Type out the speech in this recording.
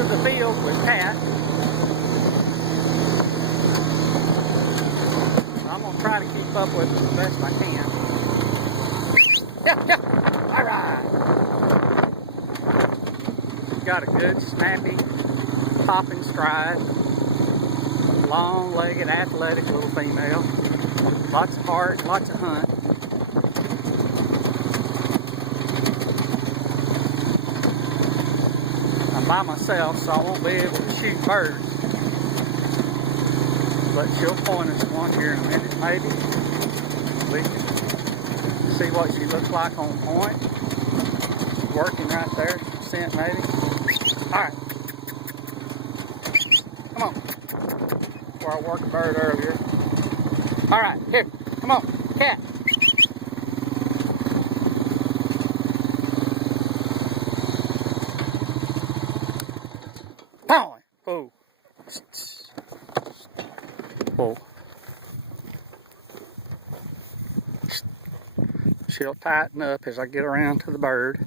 to the field with Cat. I'm going to try to keep up with it the best I can. Yeah. All right. Got a good, snappy, popping stride. Long-legged, athletic little female. Lots of heart, lots of hunt. I'm by myself, so I won't be able to shoot birds. But she'll point us one here in a minute, maybe. We can see what she looks like on point. She's working right there, scent maybe. Alright. Come on. Where I worked a bird earlier. Alright, here. Come on. Cat. Point. Oh. Oh. She'll tighten up as I get around to the bird.